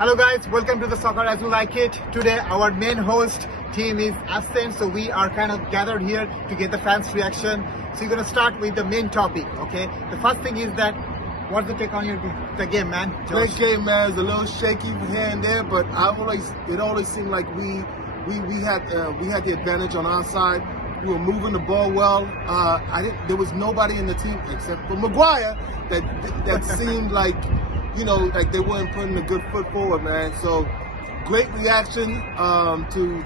Hello guys, welcome to the Soccer As You Like It. Today our main host team is absent, so we are kind of gathered here to get the fans' reaction. So you're gonna start with the main topic, okay? The first thing is that, what's the take on the game, man? Great game, man. It's a little shaky here and there, but it always seemed like we had the advantage on our side. We were moving the ball well. There was nobody in the team except for Maguire that seemed like, like they weren't putting a good foot forward, man. So great reaction to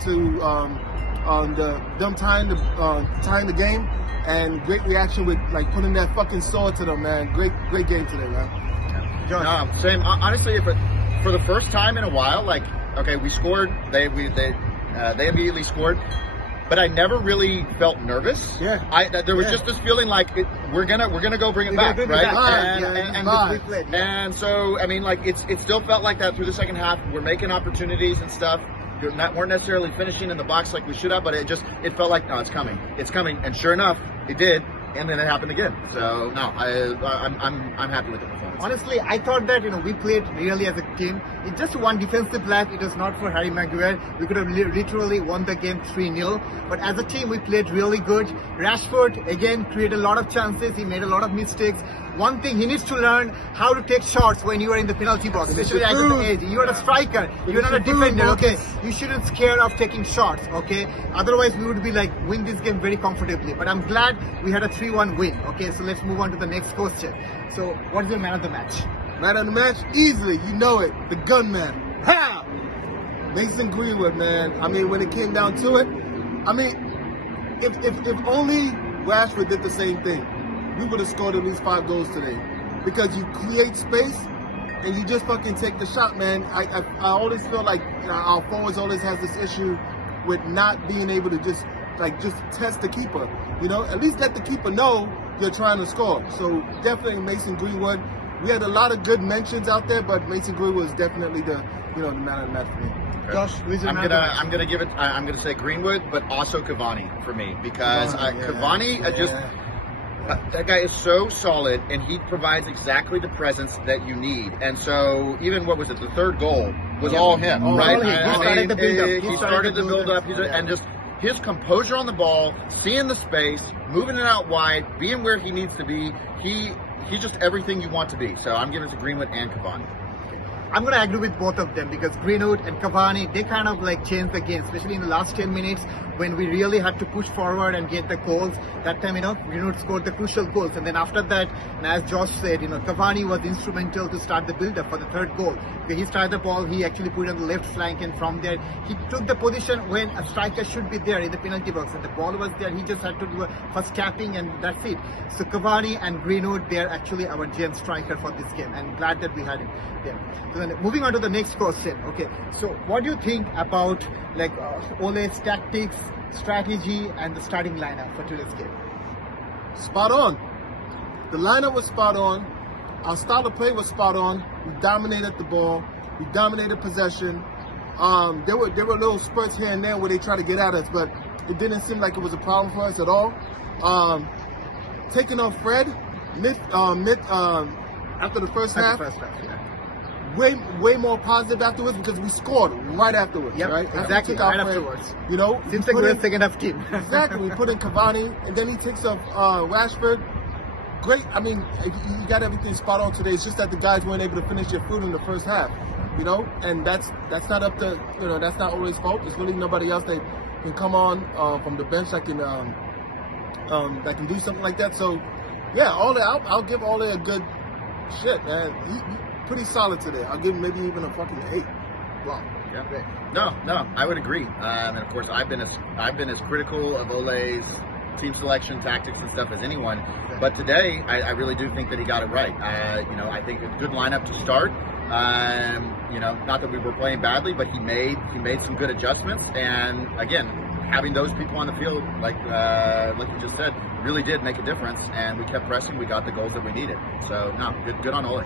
them tying the game, and great reaction with like putting that fucking sword to them, man. Great game today, man. No, same. Honestly, for the first time in a while, like, okay, we scored. They immediately scored, but I never really felt nervous. Yeah. There was just this feeling like we're gonna go bring it back, right? And so I mean, like it still felt like that through the second half. We're making opportunities and stuff. Weren't necessarily finishing in the box like we should have, but it felt like, no, it's coming, and sure enough, it did, and then it happened again. So no, I'm happy with the performance. Honestly, I thought that we played really as a team. It's just one defensive lack. It was not for Harry Maguire. We could have literally won the game 3-0. But as a team, we played really good. Rashford again created a lot of chances. He made a lot of mistakes. One thing, he needs to learn how to take shots when you are in the penalty box, especially at the edge. You are a striker. You're not a defender. Okay, you shouldn't scare of taking shots. Okay, otherwise we would be like win this game very comfortably. But I'm glad we had a 3-1 win. Okay, so let's move on to the next question. So, what's the man of the match? Man of the match, easily, you know it, the gunman. Ha! Mason Greenwood, man. I mean, when it came down to it, I mean, if only Rashford did the same thing, we would have scored at least 5 goals today. Because you create space and you just fucking take the shot, man. I always feel like our forwards always has this issue with not being able to just test the keeper. At least let the keeper know you're trying to score. So definitely Mason Greenwood. We had a lot of good mentions out there, but Mason Greenwood is definitely the man of the match for me. Josh, I'm gonna say Greenwood, but also Cavani for me, because Cavani that guy is so solid, and he provides exactly the presence that you need. And so even what was it, the third goal was all him, right? He started the build-up, and just his composure on the ball, seeing the space, moving it out wide, being where he needs to be. He's just everything you want to be. So I'm giving it to Greenwood and Cavani. I'm going to agree with both of them, because Greenwood and Cavani, they kind of like changed the game, especially in the last 10 minutes when we really had to push forward and get the goals. That time, Greenwood scored the crucial goals. And then after that, as Josh said, Cavani was instrumental to start the build-up for the third goal. When he started the ball, he actually put it on the left flank, and from there, he took the position when a striker should be there in the penalty box. And the ball was there, he just had to do a first tapping, and that's it. So Cavani and Greenwood, they're actually our gem striker for this game, and glad that we had him there. So then moving on to the next question. Okay, so what do you think about Ole's tactics, strategy, and the starting lineup for today's game? Spot on. The lineup was spot on. Our style of play was spot on. We dominated the ball. We dominated possession. There were little spurts here and there where they tried to get at us, but it didn't seem like it was a problem for us at all. Taking off Fred after the first half. Way more positive afterwards, because we scored right afterwards. Yep, right? Exactly, right afterwards. Seems like we're a second half team. Exactly. We put in Cavani, and then he takes off Rashford. Great. I mean, you got everything spot on today. It's just that the guys weren't able to finish their food in the first half. And that's not up to that's not always fault. There's really nobody else that can come on from the bench that can do something like that. So yeah, I'll give Ole a good shit, man. He pretty solid today. I'll give him maybe even a fucking 8. Wow. Yeah. No, I would agree. And of course, I've been as critical of Ole's team selection, tactics, and stuff as anyone. But today, I really do think that he got it right. I think it's a good lineup to start. Not that we were playing badly, but he made some good adjustments. And again, having those people on the field, like you just said, really did make a difference. And we kept pressing. We got the goals that we needed. So no, good on Ole.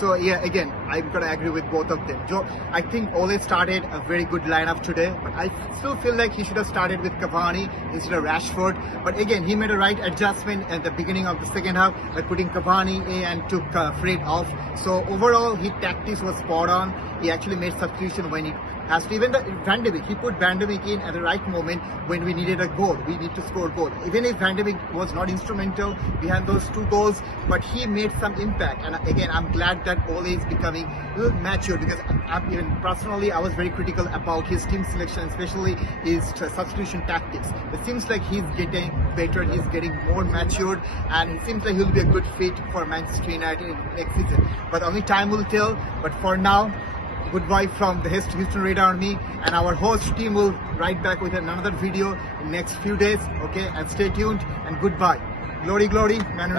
So yeah, again, I'm gonna agree with both of them. Joe, I think Ole started a very good lineup today, but I still feel like he should have started with Cavani instead of Rashford. But again, he made a right adjustment at the beginning of the second half by putting Cavani in and took Fred off. So overall, his tactics was spot on. He actually made substitution when he has to. Even the Van de Beek, he put Van de Beek in at the right moment when we needed a goal. We need to score goal. Even if Van de Beek was not instrumental behind those 2 goals, but he made some impact. And again, I'm glad that Ole is becoming a little mature, because even personally, I was very critical about his team selection, especially his substitution tactics. It seems like he's getting better, he's getting more matured, and it seems like he'll be a good fit for Manchester United next season. But only time will tell. But for now, goodbye from the Houston Red Army, and our host team will write back with another video in next few days. Okay, and stay tuned and goodbye. Glory, glory, Man United.